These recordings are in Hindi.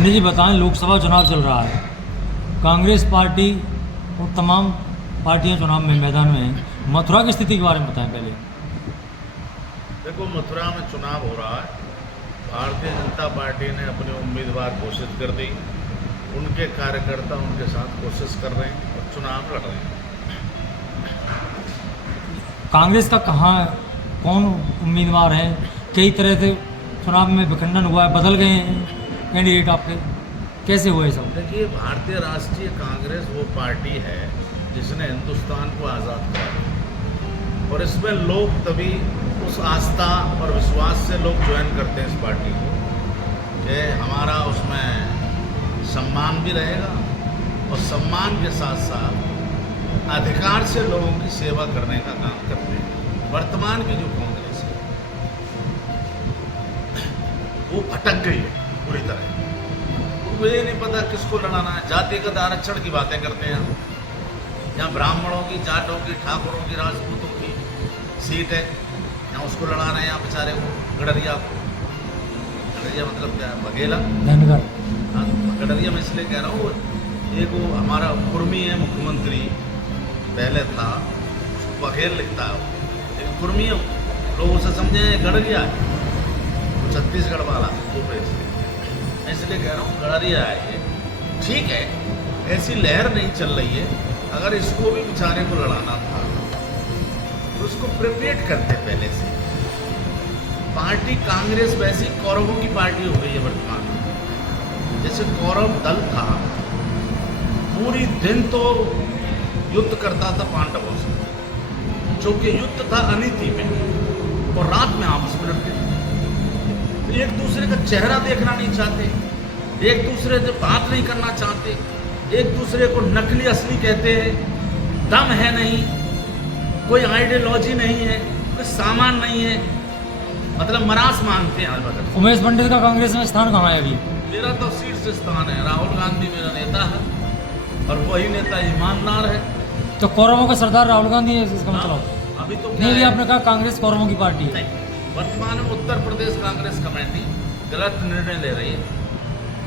पंडित जी बताएं, लोकसभा चुनाव चल रहा है, कांग्रेस पार्टी और तमाम पार्टियां चुनाव में मैदान में हैं। मथुरा की स्थिति के बारे में बताएं पहले। देखो, मथुरा में चुनाव हो रहा है। भारतीय जनता पार्टी ने अपने उम्मीदवार घोषित कर दी। उनके कार्यकर्ता उनके साथ कोशिश कर रहे हैं और चुनाव लड़ रहे हैं। कांग्रेस का कौन उम्मीदवार है? कई तरह से चुनाव में विखंडन हुआ है, बदल गए हैं कैंडिडेट आपके, कैसे हुए सब? देखिए, भारतीय राष्ट्रीय कांग्रेस वो पार्टी है जिसने हिंदुस्तान को आज़ाद कराया, और इसमें लोग तभी उस आस्था और विश्वास से लोग ज्वाइन करते हैं इस पार्टी को कि हमारा उसमें सम्मान भी रहेगा, और सम्मान के साथ साथ अधिकार से लोगों की सेवा करने का काम करते हैं। वर्तमान की जो कांग्रेस है वो भटक गई है पूरी तरह। मुझे नहीं पता किसको लड़ाना है। जातिगत आरक्षण की बातें करते हैं यहाँ ब्राह्मणों की, जाटों की, ठाकुरों की, राजपूतों की सीट है, यहाँ उसको लड़ा रहे हैं। यहाँ बेचारे को गडरिया को, गडरिया मतलब क्या है? बघेला। हाँ, गडरिया मैं इसलिए कह रहा हूँ, एक वो हमारा कुर्मी है, मुख्यमंत्री पहले था, उसको बघेल लिखता है, लेकिन कुर्मी है, लोग उसे समझे गडरिया है, वो छत्तीसगढ़ वाला वो प्रेस। इसलिए कह रहा हूँ गडरिया है ये। ठीक है, ऐसी लहर नहीं चल रही है। अगर इसको भी बेचारे को लड़ाना था तो उसको प्रिपेयर करते पहले से। पार्टी कांग्रेस वैसी कौरवों की पार्टी हो गई है वर्तमान में। जैसे कौरव दल था, पूरी दिन तो युद्ध करता था पांडवों से, जो कि युद्ध था अनीति में, और रात में आपस में लड़ते थे। एक दूसरे का चेहरा देखना नहीं चाहते, एक दूसरे से बात नहीं करना चाहते, एक दूसरे को नकली असली कहते हैं। दम है नहीं, कोई आइडियोलॉजी नहीं है, कोई सामान नहीं है, मतलब मरास मानते हैं अलबत्ता। उमेश पंडित का कांग्रेस में स्थान कहाँ है अभी? मेरा तो शीर्ष स्थान है। राहुल गांधी मेरा नेता है, और वही नेता ईमानदार है। तो कौरवों का सरदार राहुल गांधी है, इसका मतलब? अभी तो नहीं, भी आपने कहा कांग्रेस कौरवों की पार्टी है। नहीं, वर्तमान में उत्तर प्रदेश कांग्रेस कमेटी गलत निर्णय ले रही है,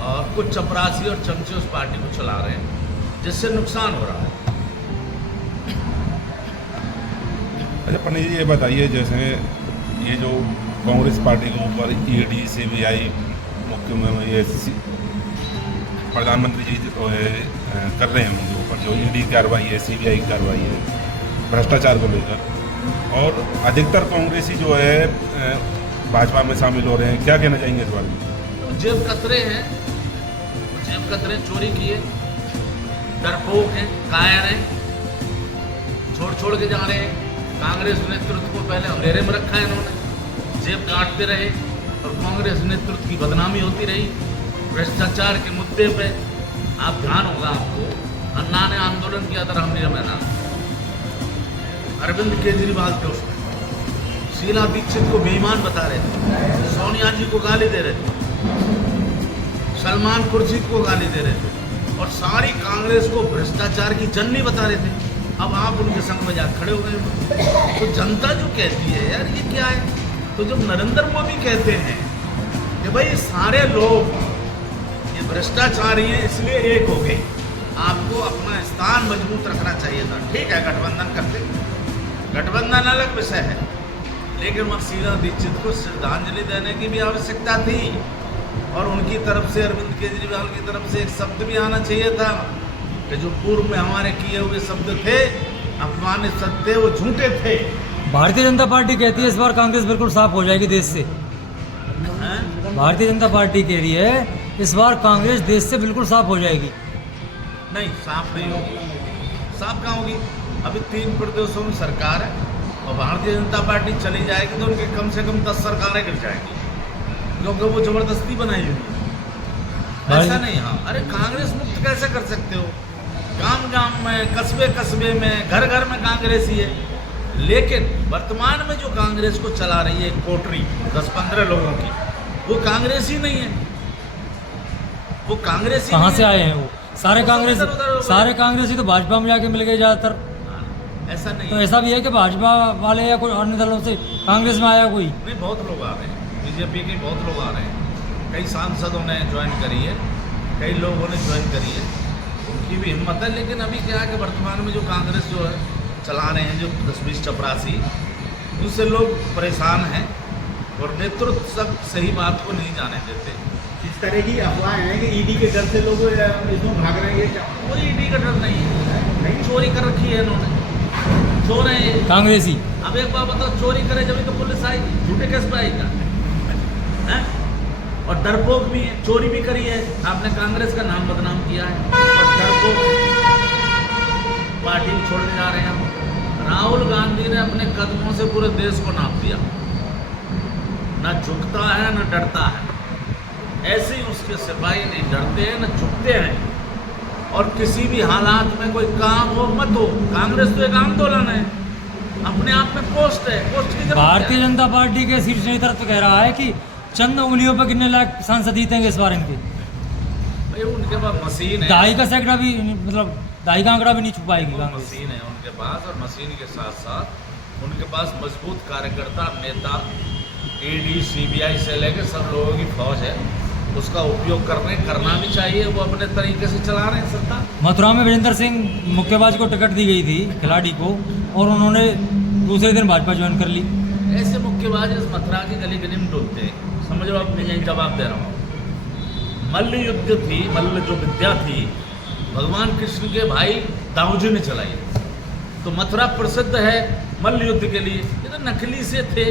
और कुछ चपरासी और चमचे उस पार्टी को चला रहे हैं, जिससे नुकसान हो रहा है। अच्छा पंडित जी, ये बताइए, जैसे ये जो कांग्रेस पार्टी के ऊपर ईडी, सीबीआई, मुख्य प्रधानमंत्री जी जो है कर रहे हैं, उनके ऊपर जो ईडी कार्रवाई है, सीबीआई की कार्रवाई है भ्रष्टाचार को लेकर, और अधिकतर कांग्रेसी जो है भाजपा में शामिल हो रहे हैं, क्या कहना चाहेंगे इस बारे में? जेब कतरे हैं, जेब कतरे चोरी किए, डरपोक हैं, कायर हैं, छोड़ के जा रहे हैं। कांग्रेस नेतृत्व को पहले अंधेरे में रखा है इन्होंने, जेब काटते रहे, और कांग्रेस नेतृत्व की बदनामी होती रही। भ्रष्टाचार के मुद्दे पे आप ध्यान होगा आपको, अन्ना ने आंदोलन किया था रामलीला मैदान, अरविंद केजरीवाल थे उसमें, शीला दीक्षित को बेईमान बता रहे थे, सोनिया जी को गाली दे रहे थे, सलमान खुर्शीद को गाली दे रहे थे, और सारी कांग्रेस को भ्रष्टाचार की जननी बता रहे थे। अब आप उनके संग में जाकर खड़े हो गए। तो जनता जो कहती है यार ये क्या है, तो जब नरेंद्र मोदी कहते हैं कि भाई सारे लोग ये भ्रष्टाचारी हैं इसलिए एक हो गए, आपको अपना स्थान मजबूत रखना चाहिए था। ठीक है, गठबंधन करते, गठबंधन अलग विषय है, लेकिन वहाँ शीला दीक्षित को श्रद्धांजलि देने की भी आवश्यकता थी, और उनकी तरफ से, अरविंद केजरीवाल की तरफ से एक शब्द भी आना चाहिए था कि जो पूर्व में हमारे किए हुए शब्द थे, अपमानित शब्द थे, वो झूठे थे। भारतीय जनता पार्टी कहती है इस बार कांग्रेस बिल्कुल साफ हो जाएगी देश से। भारतीय जनता पार्टी कह रही है इस बार कांग्रेस देश से बिल्कुल साफ हो जाएगी। नहीं, साफ नहीं होगी। साफ कहाँ होगी? अभी 3 प्रदेशों में सरकार है, और भारतीय जनता पार्टी चली जाएगी तो उनके कम से कम 10 सरकारें गिर जाएंगी, क्योंकि वो जबरदस्ती बनाई हुई है। ऐसा नहीं। हाँ, अरे कांग्रेस मुक्त कैसे कर सकते हो? गांव में, कस्बे में, घर में कांग्रेस ही है। लेकिन वर्तमान में जो कांग्रेस को चला रही है कोटरी 10-15 लोगों की, वो कांग्रेस ही नहीं है। वो कांग्रेस कहाँ से आए हैं वो? सारे कांग्रेसी तो भाजपा में जाके मिल गए ज़्यादातर। ऐसा नहीं तो ऐसा भी है कि भाजपा वाले या कोई अन्य दलों से कांग्रेस में आया कोई? नहीं, बहुत लोग आ रहे हैं, बीजेपी के बहुत लोग आ रहे हैं, कई सांसदों ने ज्वाइन करी है, कई लोगों ने ज्वाइन करी है, उनकी भी हिम्मत है। लेकिन अभी क्या है कि वर्तमान में जो कांग्रेस जो है चला रहे हैं, जो 10-20 चपरासी, उनसे लोग परेशान हैं और नेतृत्व सब सही बात को नहीं जाने देते। इस तरह की अफवाहें हैं कि ईडी के डर से लोग इसमें भाग रहे हैं, ये क्या? कोई ईडी का डर नहीं है, नहीं चोरी कर रखी है इन्होंने, चोर है ये। कांग्रेसी अब एक बात बताओ, चोरी करे जब तो पुलिस आएगी, झूठे केस पे आएगा हैं? और डरपोक भी है, चोरी भी करी है, आपने कांग्रेस का नाम बदनाम किया है और डरपोक पार्टी में छोड़ने जा रहे हैं। हम राहुल गांधी ने अपने कदमों से पूरे देश को नाप दिया, न झुकता है न डरता है। ऐसे ही उसके सिपाही नहीं डरते हैं न झुकते हैं, और किसी भी हालात में कोई काम हो मत हो। कांग्रेस तो एक आंदोलन है, अपने आप में पोस्ट है, पोस्ट की जरूरत भारतीय है। जनता पार्टी के शीर्ष नेतृत्व कह रहा है कि चंद उंगलियों पर गिनने लायक सांसद जीतेंगे इस बार इनके। भाई उनके पास मशीन है, दहाई का सैकड़ा भी, मतलब दहाई का आंकड़ा भी नहीं छुपाएगी कांग्रेस। मशीन है उनके पास, और मशीन के साथ साथ उनके पास मजबूत कार्यकर्ता, नेता, ईडी, सीबीआई से लेकर सब लोगों की फौज है। उसका उपयोग करना भी चाहिए, वो अपने तरीके से चला रहे हैं सरकार। मथुरा में वीरेंद्र सिंह मुक्केबाज को टिकट दी गई थी, खिलाड़ी को, और उन्होंने दूसरे दिन भाजपा ज्वाइन कर ली। ऐसे मुक्केबाज इस मथुरा की गली गली में डूबते हैं, समझ लो। अब मैं यही जवाब दे रहा हूँ। मल्ल युद्ध थी, मल्ल जो विद्या थी, भगवान कृष्ण के भाई दाऊजी ने चलाई। तो मथुरा प्रसिद्ध है मल्ल युद्ध के लिए। ये तो नकली से थे,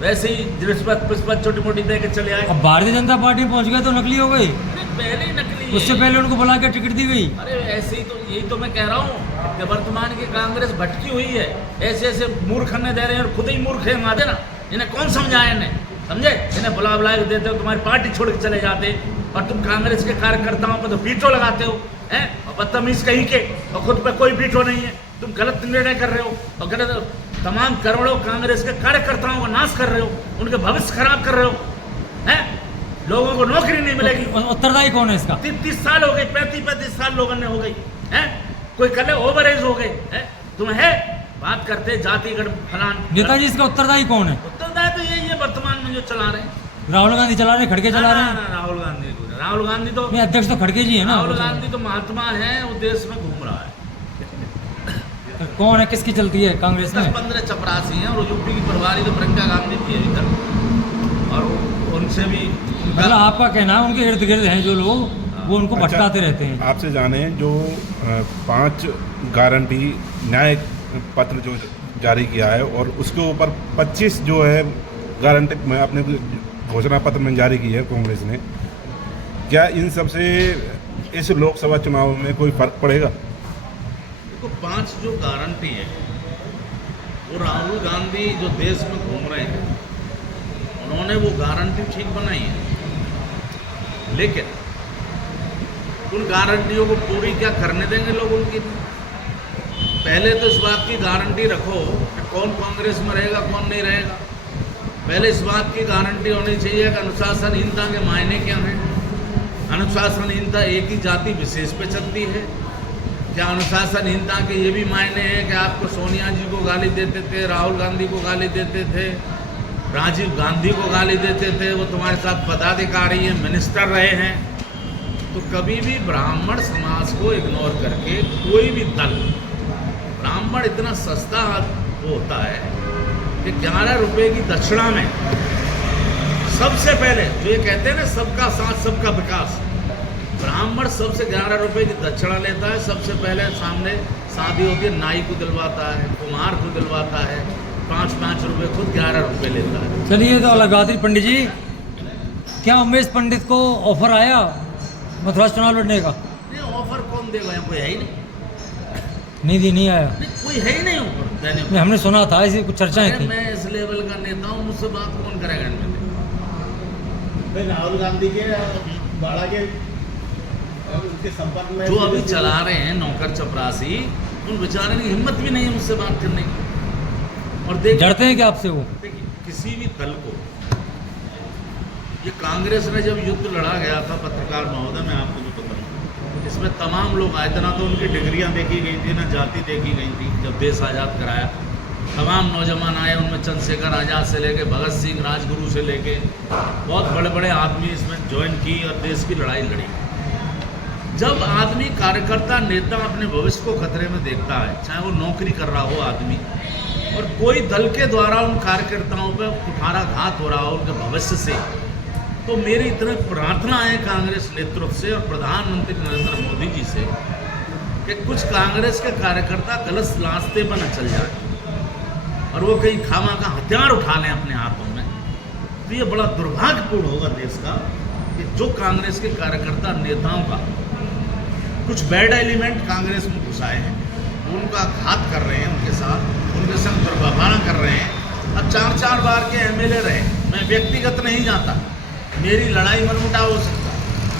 वैसे ही रिश्वत छोटी मोटी दे के चले आए। अब भारतीय जनता पार्टी में पहुंच गए तो नकली हो गई, पहले ही नकली है। उससे पहले उनको बुला के टिकट दी गई। अरे ऐसे ही तो, यही तो मैं कह रहा हूँ कि वर्तमान की कांग्रेस भटकी हुई है। ऐसे ऐसे मूर्ख ने दे रहे हैं, और खुद ही मूर्ख है माते ना। इन्हें कौन समझाए? इन्हें समझे? इन्हें बुला बुला के देते हो, तुम्हारी पार्टी छोड़ के चले जाते, और तुम कांग्रेस के कार्यकर्ताओं पर तो वीटो लगाते हो हैं, और बदतमीज कहीं के, और खुद पे कोई वीटो नहीं है। तुम गलत निर्णय कर रहे हो, और गलत तमाम करोड़ों कांग्रेस के कार्यकर्ताओं को नाश कर रहे हो, उनके भविष्य खराब कर रहे हो हैं। लोगों को नौकरी नहीं मिलेगी। उत्तरदायी कौन है इसका? 30 साल हो गए, 35 साल लोगों ने हो गई हैं। कोई कल ओवर एज हो गए हैं। तुम है बात करते जातिगढ़ फलान। नेताजी इसका उत्तरदायी कौन है? उत्तरदायी तो यही है वर्तमान में जो चला रहे हैं। राहुल गांधी चला रहे हैं, खड़गे चला रहे हैं। राहुल गांधी को, राहुल गांधी तो नहीं, अध्यक्ष तो खड़गे जी है ना। राहुल गांधी तो महात्मा है, वो देश में घूम रहा है। तो कौन है, किसकी चलती है कांग्रेस में? 10-15 चपरासी हैं, और यूपी की प्रभारी तो प्रियंका गांधी थी अभी तक, और उनसे भी मतलब आपका कहना है उनके इर्द गिर्द हैं जो लोग, वो उनको भटकाते रहते हैं। आपसे जाने जो 5 गारंटी न्याय पत्र जो जारी किया है, और उसके ऊपर 25 जो है गारंटी में अपने घोषणा पत्र में जारी की है कांग्रेस ने, क्या इन सब से इस लोकसभा चुनाव में कोई फर्क पड़ेगा? देखो, 5 जो गारंटी है वो राहुल गांधी जो देश में घूम रहे हैं, उन्होंने वो गारंटी ठीक बनाई है। लेकिन उन गारंटियों को पूरी क्या करने देंगे लोग उनकी? पहले तो इस बात की गारंटी रखो कि कौन कांग्रेस में रहेगा, कौन नहीं रहेगा। पहले इस बात की गारंटी होनी चाहिए कि अनुशासनहीनता के मायने क्या हैं। अनुशासनहीनता एक ही जाति विशेष पे चलती है क्या? अनुशासनहीनता के ये भी मायने हैं कि आपको सोनिया जी को गाली देते थे, राहुल गांधी को गाली देते थे, राजीव गांधी को गाली देते थे, वो तुम्हारे साथ पदाधिकारी हैं, मिनिस्टर रहे हैं। तो कभी भी ब्राह्मण समाज को इग्नोर करके कोई भी दल, ब्राह्मण इतना सस्ता होता है कि 11 रुपये की दक्षिणा में सबसे पहले जो ये कहते हैं ना, सबका साथ सबका विकास, ब्राह्मण सबसे 11 रुपये की दक्षिणा लेता है। सबसे पहले सामने शादी होती है, नाई को दिलवाता है, कुम्हार को दिलवाता है, 5-5 रुपये, खुद 11 रुपये लेता है। चलिए, तो अलग बात है। पंडित जी, क्या उमेश पंडित को ऑफर आया मथुरा चुनाव लड़ने का? नहीं, ऑफर कौन देगा? यहाँ कोई है ही नहीं। नहीं आया, नहीं, कोई है ही नहीं ऑफर देने को। नहीं, हमने सुना था, ऐसी कुछ चर्चाएं थी। मैं इस लेवल का नेता हूँ, मुझसे बात कौन करेगा इनमें? राहुल गांधी के बाड़ा के उनके संपर्क में जो अभी चला रहे हैं नौकर चपरासी, उन बेचारे की हिम्मत भी नहीं है मुझसे बात करने की। और डरते हैं क्या आपसे? वो देखिए, किसी भी दल को, ये कांग्रेस ने जब युद्ध लड़ा गया था, पत्रकार महोदय, मैं आपको भी बताऊँ, इसमें तमाम लोग आए थे ना। तो उनकी डिग्रियां देखी गई थी, ना जाति देखी गई थी। जब देश आज़ाद कराया, तमाम नौजवान आए, उनमें चंद्रशेखर आज़ाद से लेके भगत सिंह, राजगुरु से लेके बहुत बड़े बड़े आदमी इसमें ज्वाइन की और देश की लड़ाई लड़ी। जब आदमी कार्यकर्ता नेता अपने भविष्य को खतरे में देखता है, चाहे वो नौकरी कर रहा हो आदमी, और कोई दल के द्वारा उन कार्यकर्ताओं पर कुठाराघात हो रहा हो उनके भविष्य से, तो मेरी इतनी प्रार्थना है कांग्रेस नेतृत्व से और प्रधानमंत्री नरेंद्र मोदी जी से कि कुछ कांग्रेस के कार्यकर्ता गलत रास्ते पर न चल जाए और वो कहीं खामा का हथियार उठा लें अपने हाथों में। तो ये बड़ा दुर्भाग्यपूर्ण होगा देश का कि जो कांग्रेस के कार्यकर्ता नेताओं का कुछ बैड एलिमेंट कांग्रेस में घुसाए हैं, उनका घात कर रहे हैं, उनके साथ उनके संग दुर्व्यवहार कर रहे हैं। अब 4-4 बार के एमएलए रहे, मैं व्यक्तिगत नहीं जाता, मेरी लड़ाई मनमुटाव हो सकता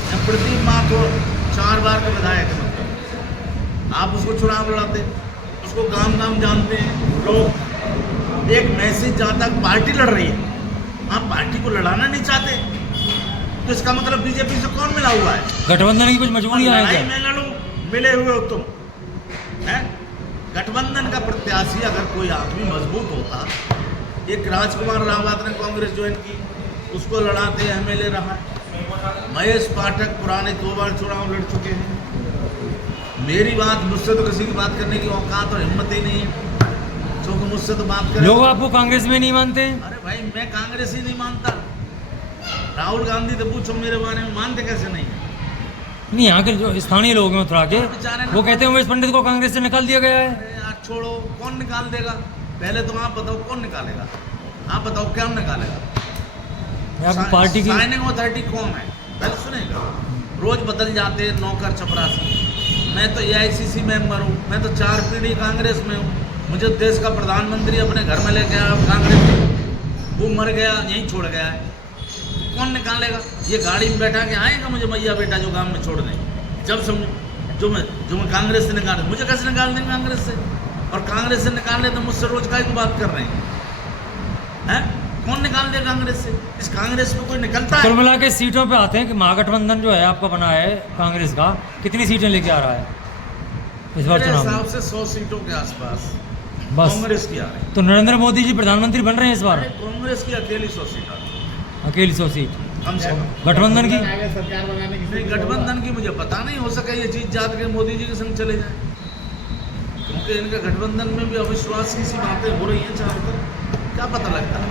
है। प्रदीप माथुर 4 बार के विधायक है, मतलब आप उसको चुनाव लड़ाते, उसको गांव जानते हैं लोग। एक मैसेज जहाँ तक पार्टी लड़ रही है, आप पार्टी को लड़ाना नहीं चाहते, तो इसका मतलब बीजेपी से कौन मिला हुआ है? गठबंधन की कुछ मजबूरी है क्या? में लड़ो, मिले हुए हो तुम, हैं? गठबंधन का प्रत्याशी अगर कोई आदमी मजबूत होता, एक राजकुमार रावत ने कांग्रेस ज्वाइन की, उसको लड़ाते एमएलए रहा। महेश पाठक पुराने 2 बार चुनाव लड़ चुके हैं। मेरी बात, मुझसे तो किसी की बात करने की औकात और हिम्मत ही नहीं है, क्योंकि मुझसे तो बात करें। लोग आपको कांग्रेस में नहीं मानते? अरे भाई, मैं कांग्रेस ही नहीं मानता। राहुल गांधी तो पूछो मेरे बारे में, मानते कैसे नहीं? नहीं, यहाँ के जो स्थानीय लोग हैं उत्तरा के, वो कहते हैं उमेश पंडित को कांग्रेस से निकाल दिया गया है। अरे यार छोड़ो, कौन निकाल देगा? पहले तो आप बताओ कौन निकालेगा, आप बताओ क्या निकालेगा? आपकी पार्टी की साइनिंग अथॉरिटी कौन है? पहले सुनेगा, रोज बदल जाते हैं नौकर चपरासी। मैं तो AICC मेंबर हूँ, मैं तो 4 पीढ़ी कांग्रेस में हूँ। मुझे देश का प्रधानमंत्री अपने घर में लेके आया कांग्रेस में, वो मर गया, यहीं छोड़ गया है, कौन निकालेगा? ये गाड़ी में बैठा के आएगा मुझे मैया बेटा जो गांव में छोड़ दें, जब समझो जो मैं कांग्रेस से निकाल, मुझे कैसे निकाल देंगे कांग्रेस से? और कांग्रेस से निकालने तो मुझसे रोज की बात कर रहे हैं? कौन निकाल दे कांग्रेस से? इस कांग्रेस में कोई निकलता है? कुल मिला के सीटों पे आते हैं कि महागठबंधन जो है आपका बना है कांग्रेस का, कितनी सीटें लेके आ रहा है इस बार मेरे चुनाव में? हिसाब से 100 सीटों के आसपास बस। कांग्रेस की आ रही है। तो नरेंद्र मोदी जी प्रधानमंत्री बन रहे हैं इस बार? अरे कांग्रेस की अकेली 100 सीट आ रही है, अकेली 100 सीट। कम से कम। गठबंधन की? आगे सरकार बनाने की नहीं, गठबंधन की मुझे पता नहीं, हो सके ये चीज जात के मोदी जी के संग चले जाए, क्योंकि इनका गठबंधन में भी अविश्वास की सी बातें हो रही हैं चारों तरफ, क्या पता लगता है।